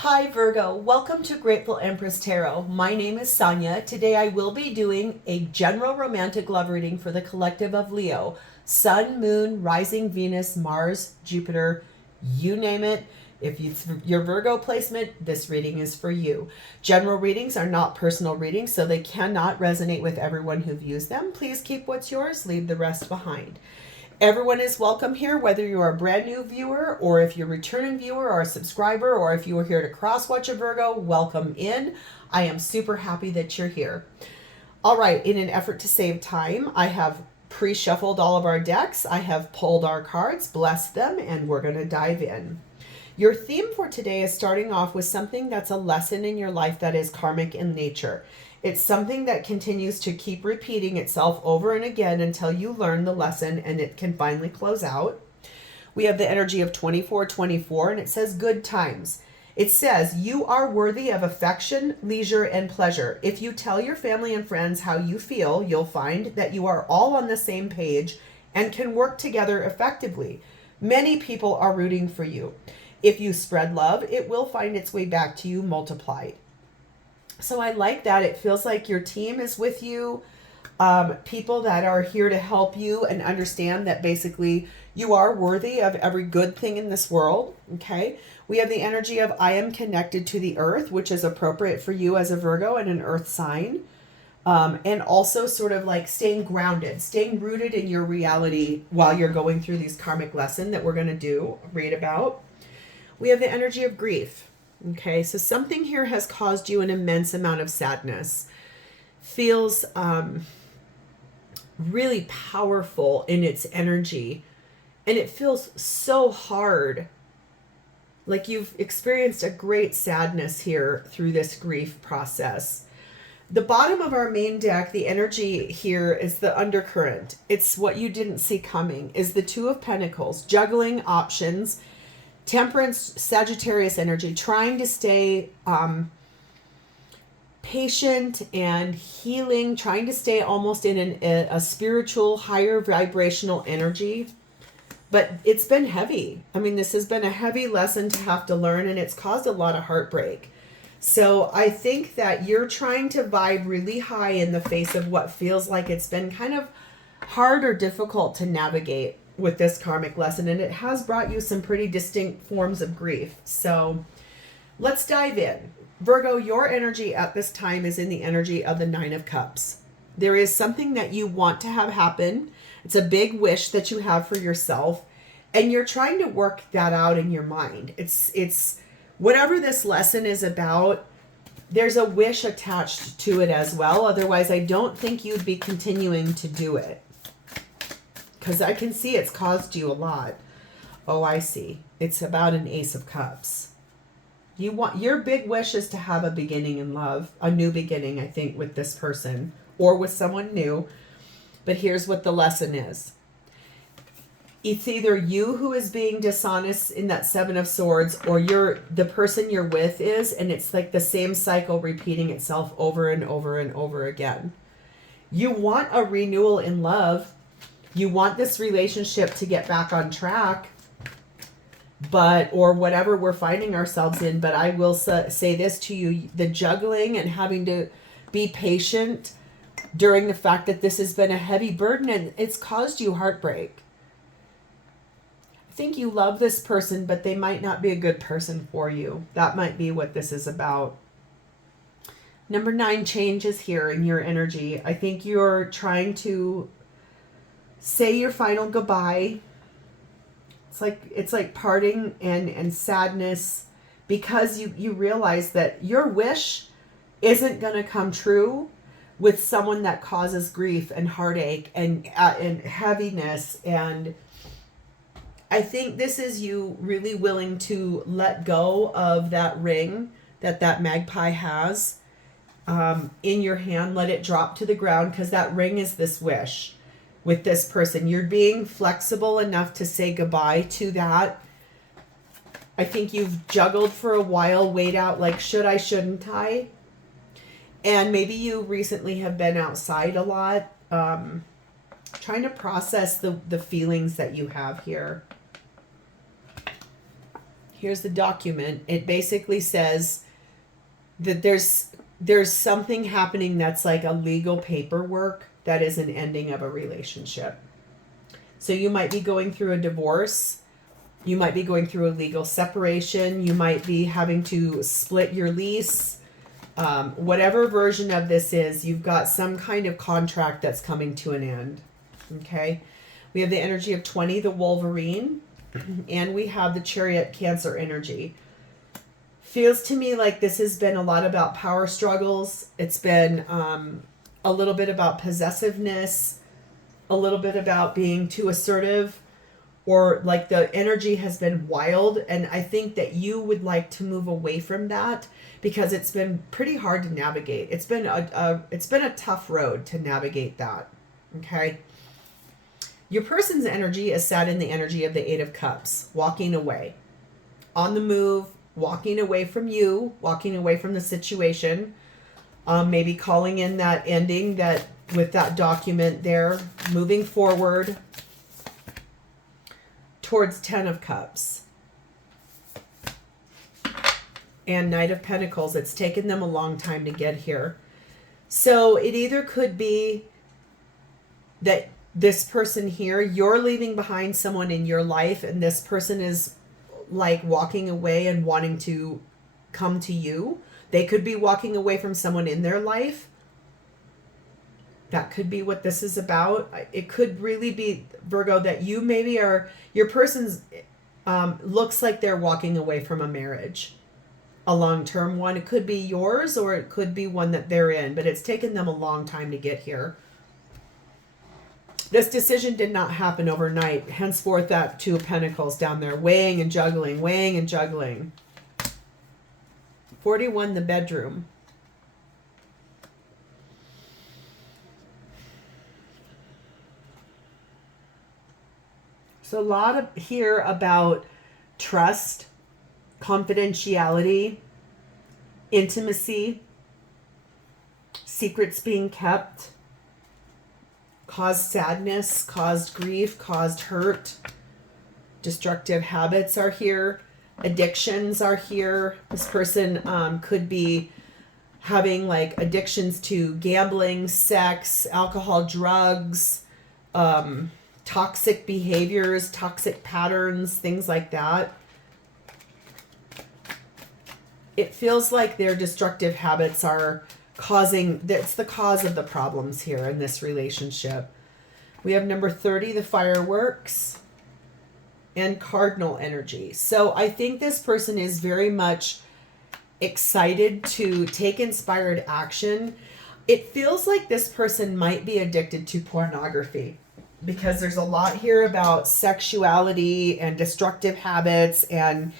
Hi Virgo, welcome to Grateful Empress Tarot. My name is Sonia. Today I will be doing a general romantic love reading for the collective of Leo. Sun, Moon, Rising, Venus, Mars, Jupiter, you name it. If it's your Virgo placement, this reading is for you. General readings are not personal readings, so they cannot resonate with everyone who views them. Please keep what's yours, leave the rest behind. Everyone is welcome here, whether you are a brand new viewer or if you're a returning viewer or a subscriber or if you are here to cross watch a Virgo, welcome in. I am super happy that you're here. All right, in an effort to save time, I have pre-shuffled all of our decks. I have pulled our cards, blessed them, and we're going to dive in. Your theme for today is starting off with something that's a lesson in your life that is karmic in nature. It's something that continues to keep repeating itself over and again until you learn the lesson and it can finally close out. We have the energy of 2424 and it says good times. It says you are worthy of affection, leisure, and pleasure. If you tell your family and friends how you feel, you'll find that you are all on the same page and can work together effectively. Many people are rooting for you. If you spread love, it will find its way back to you multiplied. So I like that. It feels like your team is with you. People that are here to help you and understand that basically you are worthy of every good thing in this world. Okay. We have the energy of I am connected to the earth, which is appropriate for you as a Virgo and an earth sign. And also sort of like staying grounded, staying rooted in your reality while you're going through these karmic lesson that we're going to read about. We have the energy of grief. Okay, so something here has caused you an immense amount of sadness. Feels really powerful in its energy. And it feels so hard. Like you've experienced a great sadness here through this grief process. The bottom of our main deck, the energy here is the undercurrent. It's what you didn't see coming, is the Two of Pentacles, juggling options. Temperance, Sagittarius energy, trying to stay patient and healing, trying to stay almost in a spiritual, higher vibrational energy. But it's been heavy. I mean, this has been a heavy lesson to have to learn, and it's caused a lot of heartbreak. So I think that you're trying to vibe really high in the face of what feels like it's been kind of hard or difficult to navigate with this karmic lesson, and it has brought you some pretty distinct forms of grief. So let's dive in. Virgo, your energy at this time is in the energy of the Nine of Cups. There is something that you want to have happen. It's a big wish that you have for yourself, and you're trying to work that out in your mind. It's whatever this lesson is about, there's a wish attached to it as well. Otherwise, I don't think you'd be continuing to do it. Because I can see it's caused you a lot. Oh, I see. It's about an Ace of Cups. Your big wish is to have a beginning in love, a new beginning, I think, with this person or with someone new. But here's what the lesson is. It's either you who is being dishonest in that Seven of Swords, or the person you're with is, and it's like the same cycle repeating itself over and over and over again. You want a renewal in love. You want this relationship to get back on track, or whatever we're finding ourselves in. But I will say this to you, the juggling and having to be patient during the fact that this has been a heavy burden and it's caused you heartbreak. I think you love this person, but they might not be a good person for you. That might be what this is about. Number 9, change is here in your energy. I think you're trying to say your final goodbye. It's like parting and sadness, because you realize that your wish isn't going to come true with someone that causes grief and heartache and heaviness. And I think this is you really willing to let go of that ring that magpie has in your hand. Let it drop to the ground, because that ring is this wish. With this person, you're being flexible enough to say goodbye to that. I think you've juggled for a while, weighed out like, should I, shouldn't I? And maybe you recently have been outside a lot, trying to process the feelings that you have here. Here's the document. It basically says that there's something happening that's like a legal paperwork that is an ending of a relationship. So you might be going through a divorce. You might be going through a legal separation. You might be having to split your lease. Whatever version of this is, you've got some kind of contract that's coming to an end. Okay. We have the energy of 20, the Wolverine, and we have the Chariot, Cancer energy. Feels to me like this has been a lot about power struggles. It's been a little bit about possessiveness, a little bit about being too assertive, or like the energy has been wild. And I think that you would like to move away from that because it's been pretty hard to navigate. It's been a tough road to navigate that. Okay. Your person's energy is sat in the energy of the Eight of Cups, walking away, on the move, walking away from you, walking away from the situation, maybe calling in that ending that with that document there, moving forward towards 10 of Cups. And Knight of Pentacles. It's taken them a long time to get here. So it either could be that this person here, you're leaving behind someone in your life, and this person is like walking away and wanting to come to you. They could be walking away from someone in their life. That could be what this is about. It could really be, Virgo, that you maybe are, your person's looks like they're walking away from a marriage, a long-term one. It could be yours or it could be one that they're in, but it's taken them a long time to get here. This decision did not happen overnight. Henceforth, that Two of Pentacles down there, weighing and juggling, weighing and juggling. 41, the bedroom. So a lot of here about trust, confidentiality, intimacy, secrets being kept, caused sadness, caused grief, caused hurt. Destructive habits are here. Addictions are here. This person could be having like addictions to gambling, sex, alcohol, drugs, toxic behaviors, toxic patterns, things like that. It feels like their destructive habits are causing, that's the cause of the problems here in this relationship. We have number 30, the fireworks, and cardinal energy. So I think this person is very much excited to take inspired action. It feels like this person might be addicted to pornography because there's a lot here about sexuality and destructive habits and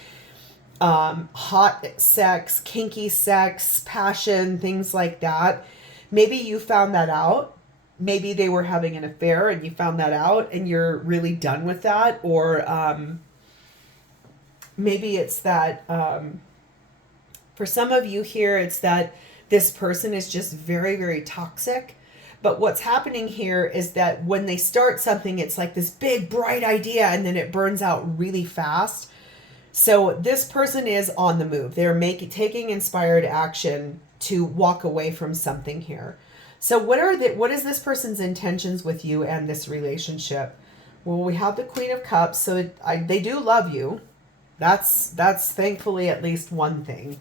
hot sex, kinky sex, passion, things like that. Maybe you found that out. Maybe they were having an affair and you found that out and you're really done with that. Or maybe it's that for some of you here, it's that this person is just very, very toxic. But what's happening here is that when they start something, it's like this big, bright idea and then it burns out really fast. So this person is on the move. They're taking inspired action to walk away from something here. So what is this person's intentions with you and this relationship? Well, we have the Queen of Cups, so they do love you. That's thankfully at least one thing.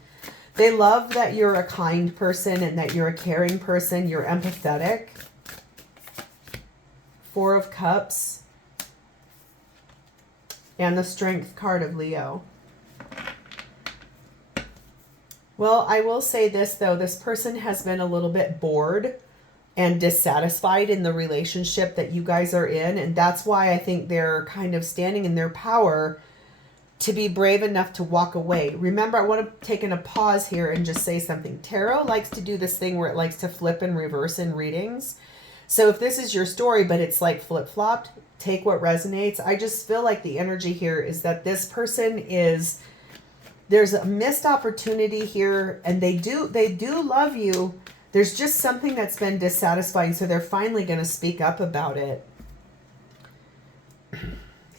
They love that you're a kind person and that you're a caring person. You're empathetic. Four of Cups. And the Strength card of Leo. Well, I will say this, though. This person has been a little bit bored and dissatisfied in the relationship that you guys are in. And that's why I think they're kind of standing in their power to be brave enough to walk away. Remember, I want to take in a pause here and just say something. Tarot likes to do this thing where it likes to flip and reverse in readings. So if this is your story, but it's like flip-flopped, take what resonates. I just feel like the energy here is that this person is, there's a missed opportunity here, and they do love you. There's just something that's been dissatisfying, so they're finally going to speak up about it.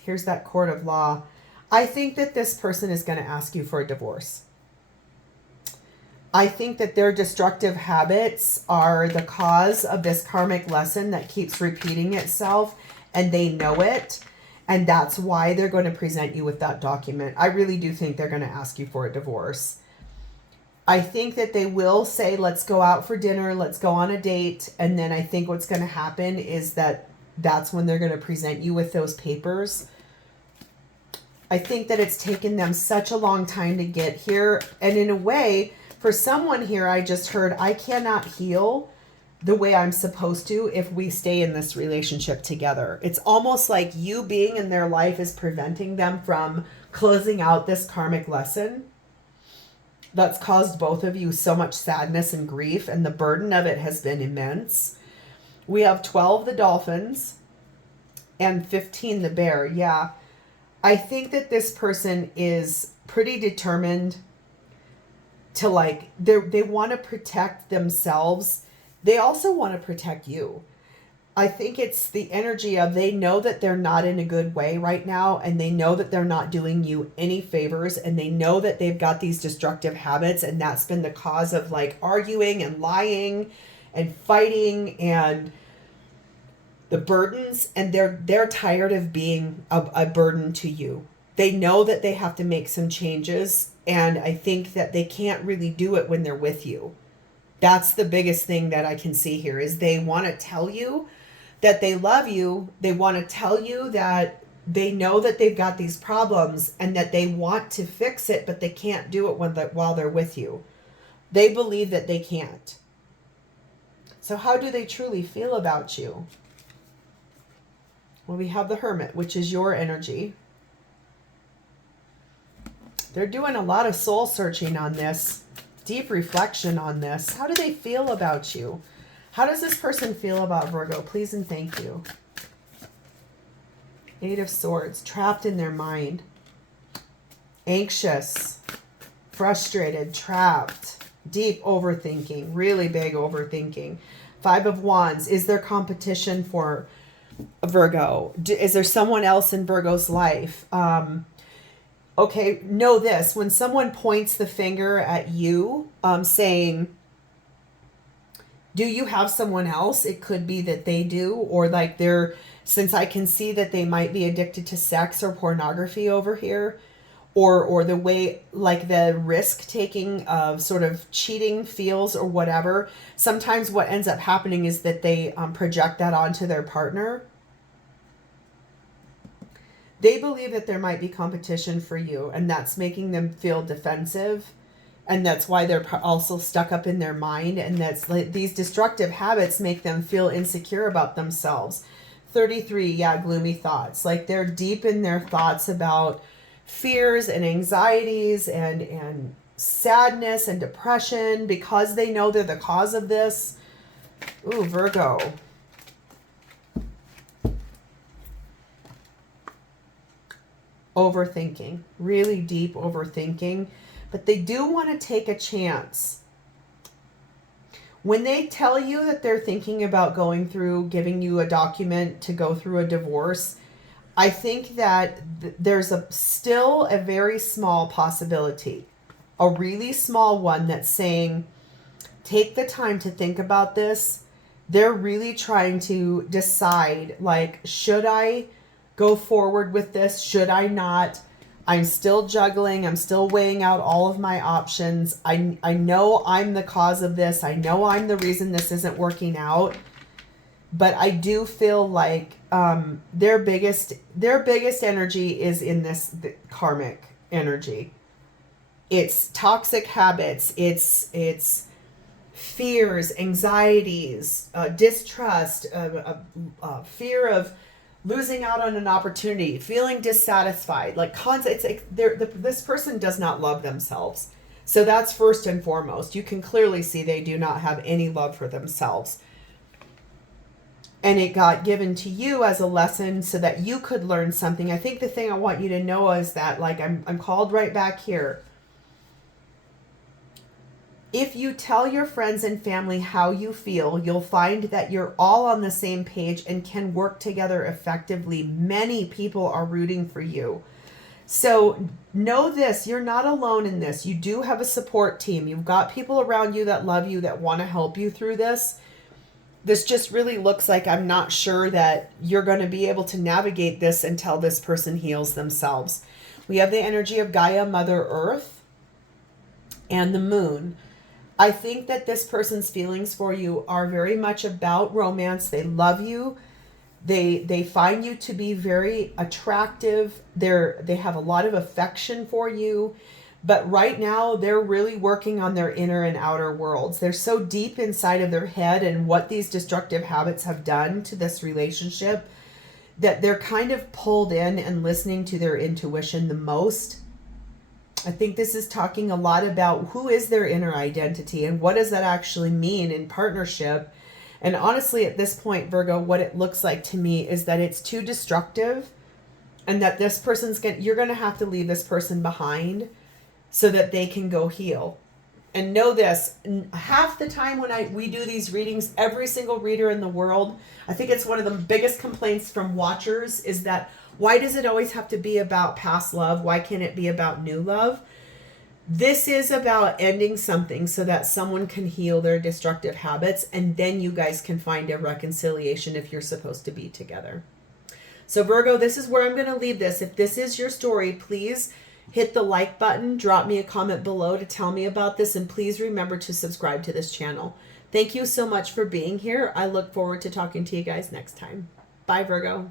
Here's that court of law. I think that this person is going to ask you for a divorce. I think that their destructive habits are the cause of this karmic lesson that keeps repeating itself, and they know it. And that's why they're going to present you with that document. I really do think they're going to ask you for a divorce. I think that they will say, let's go out for dinner, let's go on a date. And then I think what's going to happen is that that's when they're going to present you with those papers. I think that it's taken them such a long time to get here. And in a way, for someone here, I just heard, I cannot heal the way I'm supposed to if we stay in this relationship together. It's almost like you being in their life is preventing them from closing out this karmic lesson that's caused both of you so much sadness and grief, and the burden of it has been immense. We have 12 the dolphins and 15 the bear. Yeah, I think that this person is pretty determined to, like, they want to protect themselves. They also want to protect you. I think it's the energy of they know that they're not in a good way right now, and they know that they're not doing you any favors, and they know that they've got these destructive habits, and that's been the cause of, like, arguing and lying and fighting and the burdens, and they're tired of being a burden to you. They know that they have to make some changes, and I think that they can't really do it when they're with you. That's the biggest thing that I can see here is they want to tell you that they love you. They want to tell you that they know that they've got these problems and that they want to fix it, but they can't do it while they're with you. They believe that they can't. So how do they truly feel about you? Well, we have the Hermit, which is your energy. They're doing a lot of soul searching on this, deep reflection on this. How do they feel about you? How does this person feel about Virgo? Please and thank you. 8 of Swords, trapped in their mind. Anxious, frustrated, trapped, deep overthinking, really big overthinking. 5 of Wands, is there competition for Virgo? Is there someone else in Virgo's life? Okay, know this. When someone points the finger at you, saying, do you have someone else? It could be that they do, or like since I can see that they might be addicted to sex or pornography over here, or the way, like the risk taking of sort of cheating feels or whatever. Sometimes what ends up happening is that they project that onto their partner. They believe that there might be competition for you, and that's making them feel defensive. And that's why they're also stuck up in their mind. And that's like these destructive habits make them feel insecure about themselves. 33, yeah, gloomy thoughts. Like they're deep in their thoughts about fears and anxieties and sadness and depression because they know they're the cause of this. Ooh, Virgo. Overthinking, really deep overthinking, but they do want to take a chance. When they tell you that they're thinking about giving you a document to go through a divorce, I think that there's still a very small possibility, a really small one that's saying, take the time to think about this. They're really trying to decide, like, should I go forward with this? Should I not? I'm still juggling. I'm still weighing out all of my options. I know I'm the cause of this. I know I'm the reason this isn't working out. But I do feel like their biggest energy is in the karmic energy. It's toxic habits. It's fears, anxieties, distrust, fear of losing out on an opportunity, feeling dissatisfied, like it's like this person does not love themselves. So that's first and foremost. You can clearly see they do not have any love for themselves. And it got given to you as a lesson so that you could learn something. I think the thing I want you to know is that, like, I'm called right back here. If you tell your friends and family how you feel, you'll find that you're all on the same page and can work together effectively. Many people are rooting for you. So know this, you're not alone in this. You do have a support team. You've got people around you that love you, that want to help you through this. This just really looks like I'm not sure that you're going to be able to navigate this until this person heals themselves. We have the energy of Gaia, Mother Earth, and the moon. I think that this person's feelings for you are very much about romance. They love you. They find you to be very attractive. They have a lot of affection for you. But right now, they're really working on their inner and outer worlds. They're so deep inside of their head and what these destructive habits have done to this relationship that they're kind of pulled in and listening to their intuition the most. I think this is talking a lot about who is their inner identity and what does that actually mean in partnership. And honestly, at this point, Virgo, what it looks like to me is that it's too destructive and that this person's you're going to have to leave this person behind so that they can go heal. And know this, half the time when we do these readings, every single reader in the world, I think it's one of the biggest complaints from watchers is that why does it always have to be about past love? Why can't it be about new love? This is about ending something so that someone can heal their destructive habits, and then you guys can find a reconciliation if you're supposed to be together. So Virgo, this is where I'm going to leave this. If this is your story, please hit the like button, drop me a comment below to tell me about this, and please remember to subscribe to this channel. Thank you so much for being here. I look forward to talking to you guys next time. Bye, Virgo.